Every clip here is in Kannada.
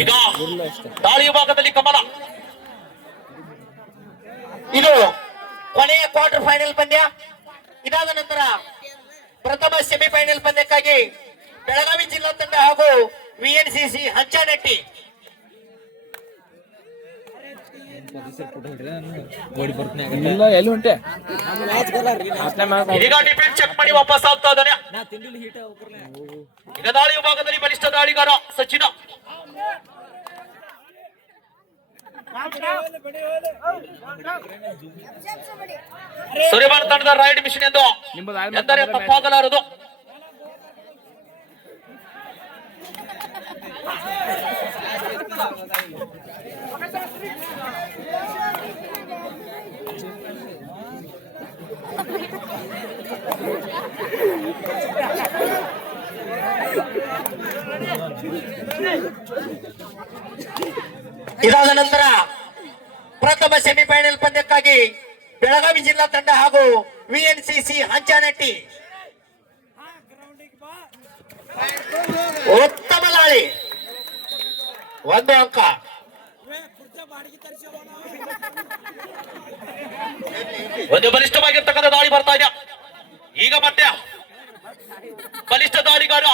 ಈಗ ದಾಳಿ ವಿಭಾಗದಲ್ಲಿ ಕಮಲ. ಇದು ಕೊನೆಯ ಕ್ವಾರ್ಟರ್ ಫೈನಲ್ ಪಂದ್ಯ. ಇದಾದ ನಂತರ ಪ್ರಥಮ ಸೆಮಿಫೈನಲ್ ಪಂದ್ಯಕ್ಕಾಗಿ ಬೆಳಗಾವಿ ಜಿಲ್ಲಾ ತಂಡ ಹಾಗೂ ವಿಎನ್ಸಿಸಿ ಹಂಚಾನಟ್ಟಿ ಇಲ್ಲ, ಎಲ್ಲಿ ಉಂಟೆ ಇದೀಗ ಡಿಫೆನ್ಸ್ ಚೆಕ್ ಮಾಡಿ ವಾಪಸ್ ಆಗ್ತಾ ಇದ್ದಾನೆ. ಈಗ ದಾಳಿ ವಿಭಾಗದಲ್ಲಿ ಬಲಿಷ್ಠ ದಾಳಿಗಾರ ಸಚಿನ. ಸೂರ್ಯಭಾನ ತಂಡದ ರೈಡ್ ಮಿಷನ್ ಎಂದು ಎಂದರೆ ತಪ್ಪಾಗಲಾರದು. ಇದಾದ ನಂತರ ಪ್ರಥಮ ಸೆಮಿಫೈನಲ್ ಪಂದ್ಯಕ್ಕಾಗಿ ಬೆಳಗಾವಿ ಜಿಲ್ಲಾ ತಂಡ ಹಾಗೂ ವಿಎನ್ಸಿಸಿ ಹಂಚಾನಟ್ಟಿ ಉತ್ತಮ ದಾಳಿ ಒಂದು ಅಂಕ. ಒಂದು ಬಲಿಷ್ಠವಾಗಿರ್ತಕ್ಕಂಥ ದಾಳಿ ಬರ್ತಾ ಇದೆ. ಈಗ ಮತ್ತೆ ಬಲಿಷ್ಠ ದಾಳಿಗಾರ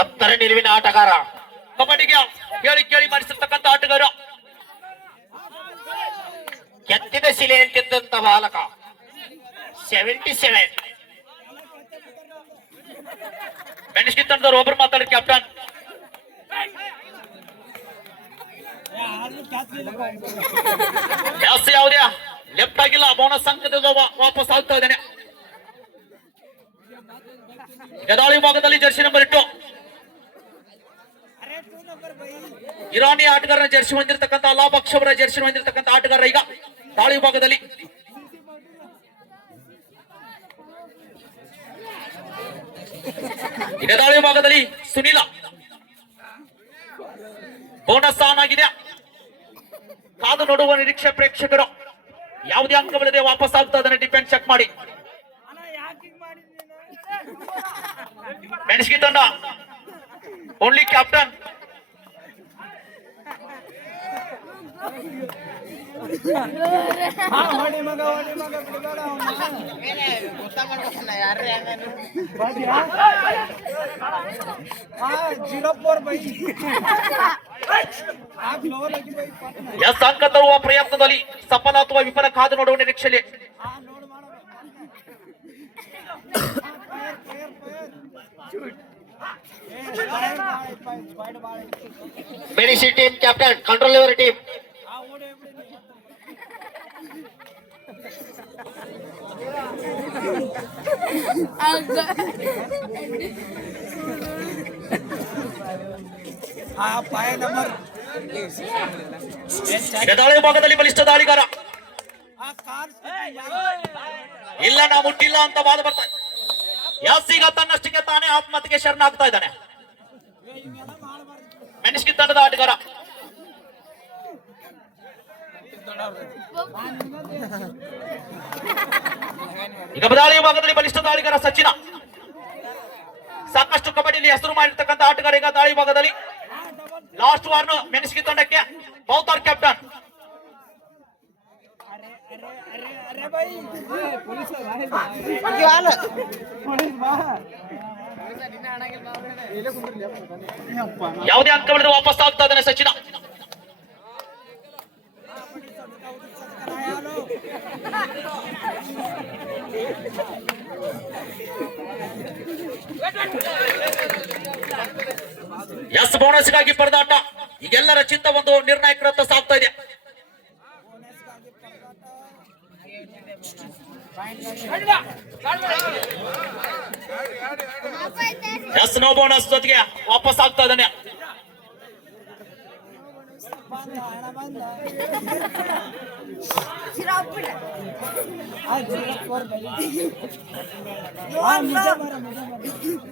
ಎತ್ತರ ನಿಲುವಿನ ಆಟಗಾರ. ಕಬಡ್ಡಿಗೆ ಕೇಳಿ ಕೇಳಿ ಮಾಡಿಸಿರ್ತಕ್ಕಂಥ ಆಟಗಾರ. ಕೆತ್ತಿದ ಶಿಲೆಯಂತಿದ್ದಂತ ಬಾಲಕ. ಸೆವೆಂಟಿ ಸೆವೆನ್ ಮೆಣಸಿಗೆ ಒಬ್ರು ಮಾತಾಡಿ ಕ್ಯಾಪ್ಟನ್ ಜಾಸ್ತಿ ಯಾವುದೇ ಲೆಫ್ಟ್ ಆಗಿಲ್ಲ ಬೋನಸ್ ಅಂಕದಿಂದ ವಾಪಸ್ ಆಗ್ತಾ ಇದ್ದೇನೆ. ಗದಾಳಿ ಭಾಗದಲ್ಲಿ ಜರ್ಸಿ ನಂಬರ್ ಇಟ್ಟು. ಇರಾನಿ ಆಟಗಾರನ ಜರ್ಸಿ ಹೊಂದಿರತಕ್ಕಂಥ ಅವರ ಜರ್ಸಿ ಹೊಂದಿರತಕ್ಕಂಥ ಆಟಗಾರ ಈಗ ದಾಳಿ ವಿಭಾಗದಲ್ಲಿ. ಈಗ ದಾಳಿ ವಿಭಾಗದಲ್ಲಿ ಸುನಿಲ ಬೋನಸ್ ಆನ್ ಆಗಿದೆ. ಕಾದು ನೋಡುವ ನಿರೀಕ್ಷೆ ಪ್ರೇಕ್ಷಕರು. ಯಾವುದೇ ಅಂಕವಿಲ್ಲದೆ ವಾಪಸ್ ಆಗ್ತಾ ಅದನ್ನ ಡಿಪೆಂಡ್ ಚೆಕ್ ಮಾಡಿ. ಮೆಣಸಿಗೆ ತಂಡ. ಓನ್ಲಿ ಕ್ಯಾಪ್ಟನ್ जीरो फोर भाई आप लोगों लगी भाई पटना ಎಸ್ ಅಂಕ ತರುವ ಪ್ರಯತ್ನದಲ್ಲಿ ಸಫಲ ಅಥವಾ ವಿಫಲ ಕಾದು ನೋಡುವ ನಿರೀಕ್ಷೆಯಲ್ಲಿ हाँ नोड मारो पैर पैर पैर पैर मारे ಎಡದಾಳೆ ಭಾಗದಲ್ಲಿ ಬಲಿಷ್ಠ ದಾಳಿಗಾರ. ಇಲ್ಲ ನಾ ಮುಟ್ಟಿಲ್ಲ ಅಂತ ಬಾಧ ಬರ್ತಾ ಯಾಸಿಗ ತನ್ನಷ್ಟಕ್ಕೆ ತಾನೇ ಆತ್ಮಹತ್ಯೆಗೆ ಶರಣಾಗ್ತಾ ಇದ್ದಾನೆ. ಮೆಣಸಿಗೆ ತಂಡದ ಆಟಗಾರ. ಈಗ ಬದಾಳಿಯ ಭಾಗದಲ್ಲಿ ಬಲಿಷ್ಠ ದಾಳಿಗಾರ ಸಚಿನ. ಸಾಕಷ್ಟು ಕಬಡ್ಡಿಯಲ್ಲಿ ಹೆಸರು ಮಾಡಿರ್ತಕ್ಕಂಥ ಆಟಗಾರ ಈಗ ದಾಳಿ ಭಾಗದಲ್ಲಿ ಲಾಸ್ಟ್ ವಾರ್ನ ಮೆಣಸಿಗೆ ತಂಡಕ್ಕೆ ಬೌತಾರ್ ಕ್ಯಾಪ್ಟನ್ ಯಾವುದೇ ಅಂಕ ಬಿಡಿದ್ರೆ ವಾಪಸ್ ಆಗ್ತಾ ಇದ್ದಾನೆ ಸಚಿನ. ಬೋನಸ್ಗಾಗಿ ಪರದಾಟ. ಈಗೆಲ್ಲರ ಚಿಂತ ಒಂದು ನಿರ್ಣಾಯಕರತ್ತ ಸಾಗ್ತಾ ಇದೆ. ಎಸ್ ನೋ ಬೋನಸ್ ಜೊತೆಗೆ ವಾಪಸ್ ಆಗ್ತಾ ಇದ್ದಾನೆ.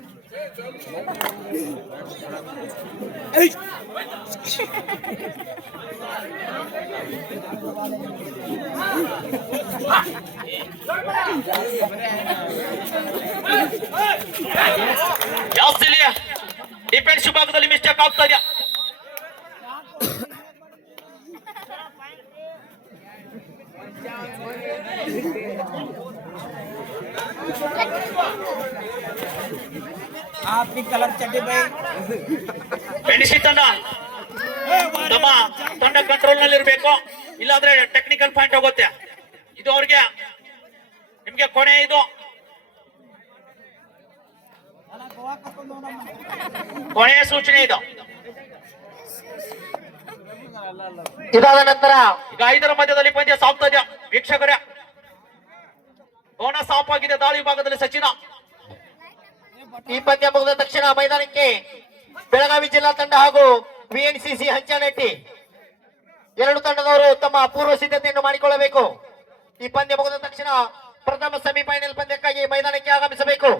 ಯಾಸಿಲಿ ಡಿಫೆನ್ಸ್ ಭಾಗದಲ್ಲಿ ಮಿಸ್ಟೇಕ್ ಆಗ್ತಾ ಇದೆಯಾ आप भी कलर चड्डी भाई ಬೆಣಿಸಿ ತಂಡ ತಮ್ಮ ತಂಡ ಕಂಟ್ರೋಲ್ ನಲ್ಲಿ ಇರಬೇಕು ಇಲ್ಲಾಂದ್ರೆ ಟೆಕ್ನಿಕಲ್ ಪಾಯಿಂಟ್ ಹೋಗುತ್ತೆ ಇದು ಅವ್ರಿಗೆ ನಿಮ್ಗೆ ಕೊನೆ ಇದು गोवा ಕರ್ಕೊಂಡು ಹೋಗೋಣ ಕೊನೆಯ ಸೂಚನೆ ಇದು ಇದಾದ ನಂತರ ಈಗ ಐದರ ಮಧ್ಯದಲ್ಲಿ ಪಂದ್ಯ ಸಾಗ್ತಾ ಇದೆ ವೀಕ್ಷಕರೇ ಬೋನಸ್ ಆಫ್ ಆಗಿದೆ ದಾಳಿ ವಿಭಾಗದಲ್ಲಿ ಸಚಿನ ಈ ಪಂದ್ಯ ಮುಗಿದ ತಕ್ಷಣ ಮೈದಾನಕ್ಕೆ ಬೆಳಗಾವಿ ಜಿಲ್ಲಾ ತಂಡ ಹಾಗೂ ವಿಎನ್ಸಿಸಿ ಹಂಚನಟ್ಟಿ ಎರಡು ತಂಡದವರು ತಮ್ಮ ಪೂರ್ವ ಸಿದ್ಧತೆಯನ್ನು ಮಾಡಿಕೊಳ್ಳಬೇಕು. ಈ ಪಂದ್ಯ ಮುಗಿದ ತಕ್ಷಣ ಪ್ರಥಮ ಸೆಮಿಫೈನಲ್ ಪಂದ್ಯಕ್ಕಾಗಿ ಮೈದಾನಕ್ಕೆ ಆಗಮಿಸಬೇಕು.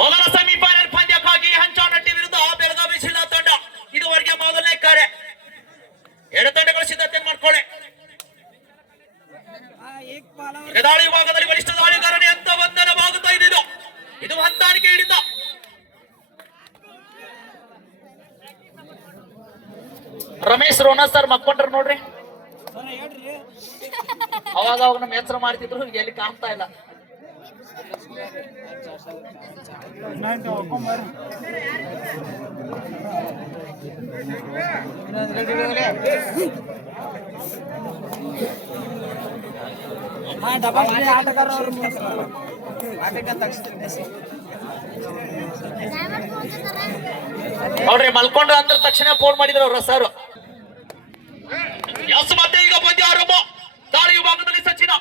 ಮೊದಲ ಸೆಮಿಫೈನಲ್ ಪಂದ್ಯಕ್ಕಾಗಿ ಹಂಚಾನಟ್ಟಿ ವಿರುದ್ಧ ಬೆಳಗಾವಿ ಜಿಲ್ಲಾ ತಂಡ ಇದುವರೆಗೆ ಮೊದಲನೇ ಕಾರ್ಯ. ಎರಡು ತಂಡಗಳ ಸಿದ್ಧತೆ ಮಾಡ್ಕೊಳ್ಳಿ ಆ ಏಕ್ ಪಾಲ ಈಗ ದಾಳಿ ವಿಭಾಗದಲ್ಲಿ ಬಲಿಷ್ಠ ದಾಳಿಗಾರನೇ ಅಂತ ಬಂಧನವಾಗುತ್ತಾ ಇದೆ ಇದು ಹೊಂದಾಣಿಕೆ ಹಿಡಿತ ರಮೇಶ್ ರೋಣ ಸರ್ ಮಕ್ಕೊಂಡ್ರ ನೋಡ್ರಿ. ಅವಾಗ ಅವಾಗ ನಮ್ಮ ಹೆಸರು ಮಾಡ್ತಿದ್ರು ಎಲ್ಲಿ ಕಾಣ್ತಾ ಇಲ್ಲ ಹಾ ಡಬಲ್ ಪ್ಲೇ ಆಟಗಾರ ಅವ್ರು ಆಟಕ್ಕೆ ತಗ್ಸ್ತೀನಿ ನೋಡ್ರಿ ಮಲ್ಕೊಂಡ್ರ ಅಂದ್ರ ತಕ್ಷಣ ಫೋನ್ ಮಾಡಿದ್ರು ಅವ್ರ ಸರ್. ಎಸ್ ಮತ್ತೆ ಈಗ ಬಂದಿ ಆರಂಭ. ದಾಳಿ ವಿಭಾಗದಲ್ಲಿ ಸಚಿನ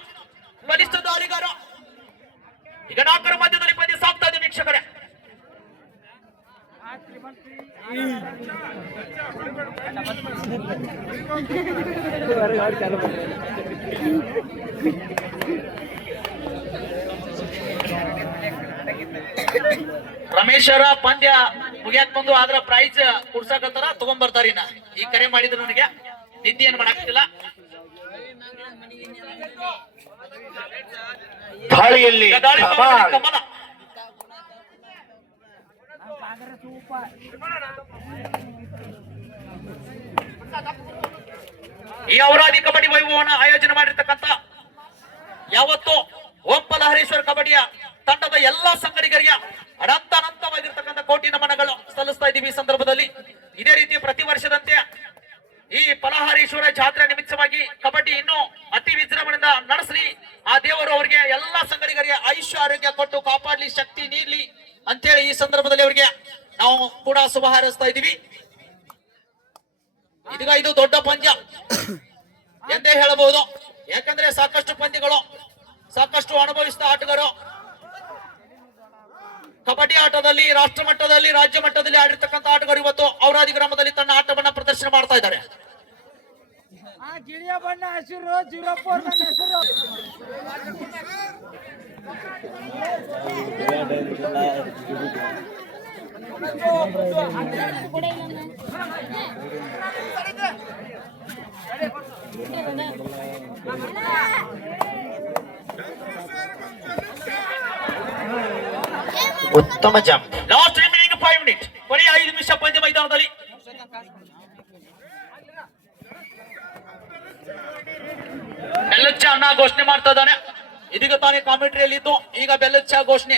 ಬಲಿಷ್ಠ ದಾಳಿಗಾರ ಈಗ ನಾಲ್ಕರ ಮಧ್ಯದಲ್ಲಿ ಪಂದ್ಯ ಸಾಕ್ತಾ ಇದೆ ವೀಕ್ಷಕರೇ. ರಮೇಶ್ ಅವರ ಪಂದ್ಯ ಮುಗಿಯಾಕ್ ಬಂದು ಆದ್ರ ಪ್ರೈಸ್ ಕುಡ್ಸಕತ್ತಾರ ತಗೊಂಡ್ ಬರ್ತಾರ ಇನ್ನ. ಈ ಕರೆ ಮಾಡಿದ್ರು ನನಗೆ ನಿದ್ದೆ ಏನ್ ಮಾಡಾಕ್ತಿಲ್ಲ ದಾಳಿಯಲ್ಲಿ ಈಗ ದಾಳಿ ವಿಭಾಗದಲ್ಲಿ ಕಮಲ ಈ ಔರಾದಿ ಕಬಡ್ಡಿ ವೈಭವವನ್ನು ಆಯೋಜನೆ ಮಾಡಿರ್ತಕ್ಕಂಥ ಯಾವತ್ತು ಓಂಪಲ ಹರೀಶ್ವರ ಕಬಡ್ಡಿಯ ತಂಡದ ಎಲ್ಲಾ ಸಂಗಡಿಗರಿಗೆ ಅನಂತ ಅನಂತವಾಗಿರ್ತಕ್ಕಂಥ ಕೋಟಿ ನಮನಗಳು ಸಲ್ಲಿಸ್ತಾ ಇದ್ದೀವಿ ಈ ಸಂದರ್ಭದಲ್ಲಿ. ಇದೇ ರೀತಿ ಪ್ರತಿ ವರ್ಷದಂತೆ ಈ ಫಲಹಾರೀಶ್ವರ ಜಾತ್ರೆ ನಿಮಿತ್ತವಾಗಿ ಕಬಡ್ಡಿ ಇನ್ನು ಅತಿ ವಿಜೃಂಭಣೆಯಿಂದ ನಡೆಸಲಿ. ಆ ದೇವರು ಅವರಿಗೆ ಎಲ್ಲಾ ಸಂಗಡಿಗರಿಗೆ ಆಯುಷ್ಯ ಆರೋಗ್ಯ ಕೊಟ್ಟು ಕಾಪಾಡ್ಲಿ, ಶಕ್ತಿ ನೀಡ್ಲಿ ಅಂತೇಳಿ ಈ ಸಂದರ್ಭದಲ್ಲಿ ಅವರಿಗೆ ನಾವು ಕೂಡ ಶುಭ ಹಾರೈಸ್ತಾ ಇದೀವಿ ಇದೀಗ ಇದು ದೊಡ್ಡ ಪಂದ್ಯ. ಎಂದೇ ಹೇಳಬಹುದು. ಯಾಕಂದ್ರೆ ಸಾಕಷ್ಟು ಪಂದ್ಯಗಳು ಸಾಕಷ್ಟು ಅನುಭವಿಸಿದ ಆಟಗಾರರು. ಕಬಡ್ಡಿ ಆಟದಲ್ಲಿ ರಾಷ್ಟ್ರ ಮಟ್ಟದಲ್ಲಿ ರಾಜ್ಯ ಮಟ್ಟದಲ್ಲಿ ಆಡಿರ್ತಕ್ಕಂಥ ಆಟಗಾರರು ಇವತ್ತು ಔರಾದಿ ಗ್ರಾಮದಲ್ಲಿ ತನ್ನ ಆಟವನ್ನ ಪ್ರದರ್ಶನ ಮಾಡ್ತಾ ಇದ್ದಾರೆ. ಹಸಿರು ಉತ್ತಮ jump last remaining five minute ಕೊನೆಯ ಐದು ನಿಮಿಷ ಪಂದ್ಯ ಮೈದಾನದಲ್ಲಿ ಬೆಲ್ಲಚ್ಚ ಅನ್ನ ಘೋಷಣೆ ಮಾಡ್ತಾ ಇದ್ದಾನೆ ಇದೀಗ ತಾನೇ ಕಾಮೆಂಟ್ರಿಯಲ್ಲಿ ಇದ್ದು ಈಗ ಬೆಲ್ಲದ ಚಾ ಘೋಷಣೆ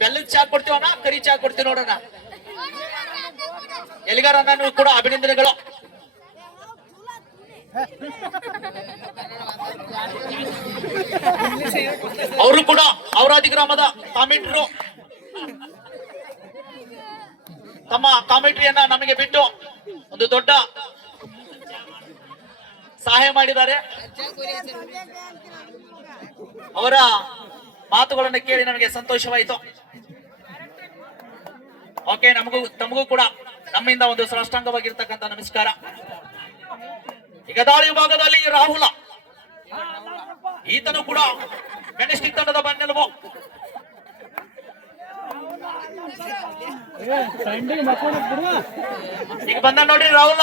ಬೆಲ್ಲದ ಚಾ ಕೊಡ್ತೀವಣ್ಣ ಕರಿ ಚಾ ಕೊಡ್ತೀವಿ ನೋಡೋಣ ಎಲ್ಲಿಗಾರ ನೀವು ಕೂಡ ಅಭಿನಂದನೆಗಳು. ಅವರು ಕೂಡ ಅವರಾದಿ ಗ್ರಾಮದ ಕಾಮೆಂಟ್ರು. ತಮ್ಮ ಕಾಮೆಂಟ್ರಿಯನ್ನ ನಮಗೆ ಬಿಟ್ಟು ಒಂದು ದೊಡ್ಡ ಸಹಾಯ ಮಾಡಿದ್ದಾರೆ. ಅವರ ಮಾತುಗಳನ್ನು ಕೇಳಿ ನನಗೆ ಸಂತೋಷವಾಯಿತು. ಓಕೆ, ನಮಗೂ, ತಮಗೂ ಕೂಡ ನಮ್ಮಿಂದ ಒಂದು ಸಾಷ್ಟಾಂಗವಾಗಿರ್ತಕ್ಕಂಥ ನಮಸ್ಕಾರ. ಈಗ ದಾಳಿ ವಿಭಾಗದಲ್ಲಿ ರಾಹುಲ. ಈತನು ಕೂಡ ಗಣೇಶ್ ತಂಡದ ಬೆನ್ನೆಲುಬು ಈಗ ಬಂದ ನೋಡ್ರಿ ರಾಹುಲ.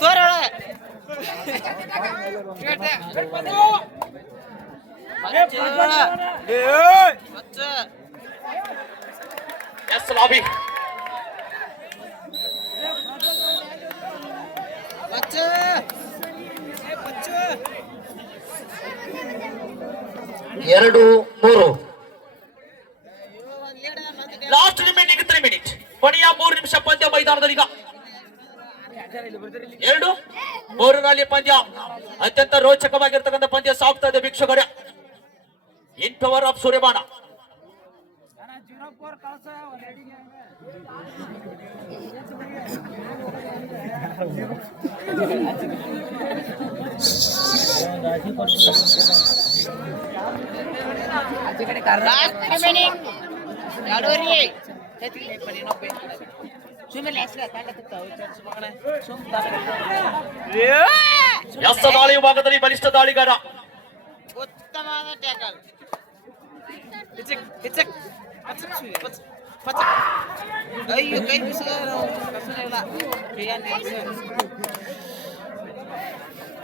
ತೋರೋಳ Yes, lobby. ಎರಡು ಮೂರು. ಲಾಸ್ಟ್ ರಿಮೈನಿಂಗ್ ತ್ರೀ ಮಿನಿಟ್ ಕೊನೆಯ ಮೂರು ನಿಮಿಷ ಪಂದ್ಯ ಮೈದಾನದಲ್ಲಿ ಈಗ. ಎರಡು ಮೂರು ನಾಲಿ ಪಂದ್ಯ. ಅತ್ಯಂತ ರೋಚಕವಾಗಿರ್ತಕ್ಕಂಥ ಪಂದ್ಯ ಸಾಗ್ತಾ ಇದೆ ಭಿಕ್ಷುಗಡೆ ಇನ್ ಪವರ್ ಆಫ್ ಸೂರ್ಯಮಾನ ಲಾಸ್ಟ್ ರಿಮೈನಿಂಗ್ ಎರಡೂವರೆ ಸುಮ್ಮನೆ ಎಸ್ ದಾಳಿ ವಿಭಾಗದಲ್ಲಿ ಬಲಿಷ್ಠ ದಾಳಿಗಾರ ಉತ್ತಮವಾದ ಟ್ಯಾಕಲ್ ಹಿಚಕ್ ಹಿಚಕ್ ಪಚಕ್ ಸುಯ್, ಪಚಕ್, ಪಚಕ್. ಅಯ್ಯೋ ಕೈ ಬಿಸಿಲ ಕಸನ ಇಲ್ಲ ಕೈಯನ್ನು ಎಳ್ಸು.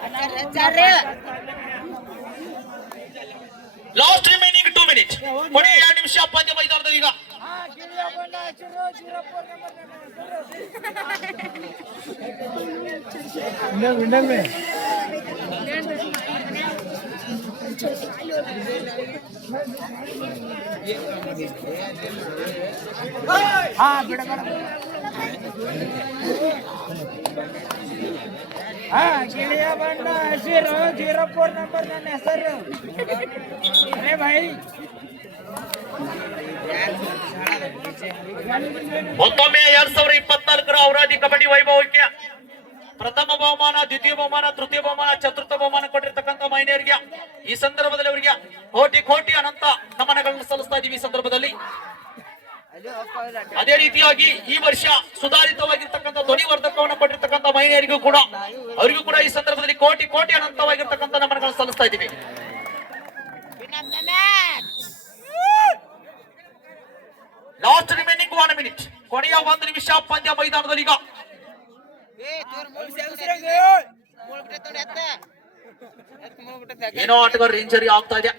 ಅಚ್ಚಾರೆ, ಅಚ್ಚಾರೆ. ಲಾಸ್ಟ್ ರಿಮೈನಿಂಗ್ ಟೂ ಮಿನಿಟ್ ಕೊನೆಯ ಎರಡು ನಿಮಿಷ ಪಂದ್ಯ ಮೈದಾನದಲ್ಲಿ ಈಗ ಹಾ ಗಿಳಿಯ ಬಣ್ಣ ಹಸಿರು ಜೀರೋ ಫೋರ್ ನಂಬರ್ ನನ್ನ ಹೆಸರು ಅರೇ ಭಾಯಿ ಮತ್ತೊಮ್ಮೆ ಎರಡ್ ಸಾವಿರದ ಇಪ್ಪತ್ನಾಲ್ಕರ ಔರಾದಿ ಕಬಡ್ಡಿ ವೈಭವಕ್ಕೆ ಪ್ರಥಮ ಬಹುಮಾನ, ದ್ವಿತೀಯ ಬಹುಮಾನ, ತೃತೀಯ ಬಹುಮಾನ, ಚತುರ್ಥ ಬಹುಮಾನ ಕೊಟ್ಟಿರ್ತಕ್ಕಂಥ ಮಹಿಳೆಯರಿಗೆ ಈ ಸಂದರ್ಭದಲ್ಲಿ ಅವರಿಗೆ ಕೋಟಿ ಕೋಟಿ ಅನಂತ ನಮನಗಳನ್ನು ಸಲ್ಲಿಸ್ತಾ ಇದೀವಿ ಈ ಸಂದರ್ಭದಲ್ಲಿ. ಅದೇ ರೀತಿಯಾಗಿ ಈ ವರ್ಷ ಸುಧಾರಿತವಾಗಿರ್ತಕ್ಕಂಥ ಧ್ವನಿವರ್ಧಕವನ್ನು ಕೊಟ್ಟಿರ್ತಕ್ಕಂಥ ಮಹಿಳೆಯರಿಗೂ ಕೂಡ ಅವರಿಗೂ ಕೂಡ ಈ ಸಂದರ್ಭದಲ್ಲಿ ಕೋಟಿ ಕೋಟಿ ಅನಂತವಾಗಿರ್ತಕ್ಕಂಥ ನಮನಗಳನ್ನು ಸಲ್ಲಿಸ್ತಾ ಇದ್ದೀವಿ. ಲಾಸ್ಟ್ ರಿಮೈನಿಂಗ್ ಒನ್ ಮಿನಿಟ್ ಕೊನೆಯ ಒಂದು ನಿಮಿಷ ಪಂದ್ಯ ಮೈದಾನದಲ್ಲಿ ಈಗ ಏನೋ ಆಟಗಾರರು ಇಂಜರಿ ಆಗ್ತಾ ಇದೆ.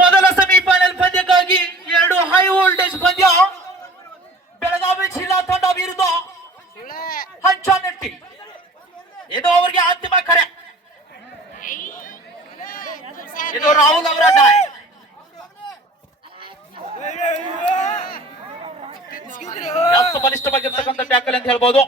ಮೊದಲ ಸೆಮಿಫೈನಲ್ ಪಂದ್ಯಕ್ಕಾಗಿ ಎರಡು ಹೈ ವೋಲ್ಟೇಜ್ ಪಂದ್ಯ. ಬೆಳಗಾವಿ ಜಿಲ್ಲಾ ತಂಡ ವಿರುದ್ಧ ಹಂಚ ನೆಟ್ಟಿ ಇದು ಅವರಿಗೆ ಅಂತಿಮ ಕರೆ. ಇದು ರಾಹುಲ್ ಅವರ ಡಾಯ್ ಬಲಿಷ್ಠವಾಗಿರ್ತಕ್ಕಂಥ ಟ್ಯಾಕಲ್ ಅಂತ ಹೇಳ್ಬೋದು?